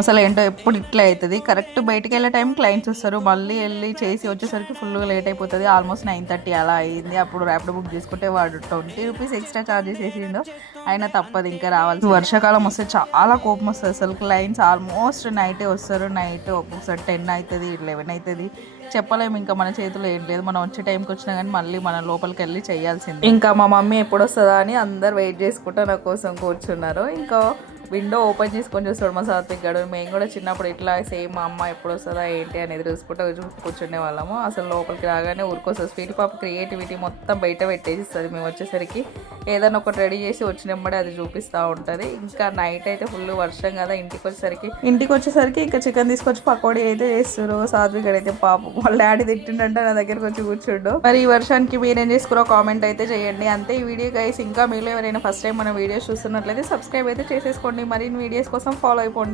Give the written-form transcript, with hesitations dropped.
అసలు ఏంటో ఎప్పుడు ఇట్లా అవుతుంది. కరెక్ట్ బయటికి వెళ్ళే టైం క్లయింట్స్ వస్తారు, మళ్ళీ వెళ్ళి చేసి వచ్చేసరికి ఫుల్గా లేట్ అయిపోతుంది. ఆల్మోస్ట్ 9:30 అలా అయింది. అప్పుడు ర్యాపిడో బుక్ చేసుకుంటే వాడు 20 రూపీస్ ఎక్స్ట్రా ఛార్జ్ చేసిండు. అయినా తప్పదు, ఇంకా రావాలి. వర్షాకాలం వస్తే చాలా కోపం వస్తుంది అసలు. క్లయింట్స్ ఆల్మోస్ట్ నైటే వస్తారు. నైట్ ఒక్కొక్కసారి 10 అవుతుంది, 11 అవుతుంది. చెప్పలేము, ఇంకా మన చేతిలో ఏం లేదు. మనం వచ్చే టైంకి వచ్చినా కానీ మళ్ళీ మనం లోపలికి వెళ్ళి చేయాల్సింది. ఇంకా మా మమ్మీ ఎప్పుడు వస్తుందా అని అందరు వెయిట్ చేసుకుంటూ నా కోసం కూర్చున్నారు. ఇంకా విండో ఓపెన్ చేసుకొని చూస్తాడు మా సాత్విక్ గడు. మేము కూడా చిన్నప్పుడు ఇట్లా సేమ్ మా అమ్మ ఎప్పుడు వస్తుందా ఏంటి అని ఎదురు చూసుకుంటూ కూర్చునే వాళ్ళము. అసలు లోపలికి రాగానే ఊరుకొస్తుంది. స్వీట్ పాప క్రియేటివిటీ మొత్తం బయట పెట్టేసిస్తుంది. మేము వచ్చేసరికి ఏదైనా ఒకటి రెడీ చేసి వచ్చినప్పుడే అది చూపిస్తూ ఉంటుంది. ఇంకా నైట్ అయితే ఫుల్ వర్షం కదా. ఇంటికి వచ్చేసరికి ఇంకా చికెన్ తీసుకొచ్చి పకోడీ అయితే చేస్తారు. సాత్విక్ గడు అయితే పాపం వాళ్ళ డాడీ తిట్టిండంటే నా దగ్గరకు వచ్చి కూర్చుండు. మరి ఈ వర్షానికి మీరేం చేసుకురో కామెంట్ అయితే చేయండి. అంతే ఈ వీడియో గైస్. ఇంకా మీలో ఎవరైనా ఫస్ట్ టైం మన వీడియోస్ చూస్తున్నట్లయితే సబ్స్క్రైబ్ అయితే చేసేసుకోండి. మరిన్ని వీడియోస్ కోసం ఫాలో అయిపోండి.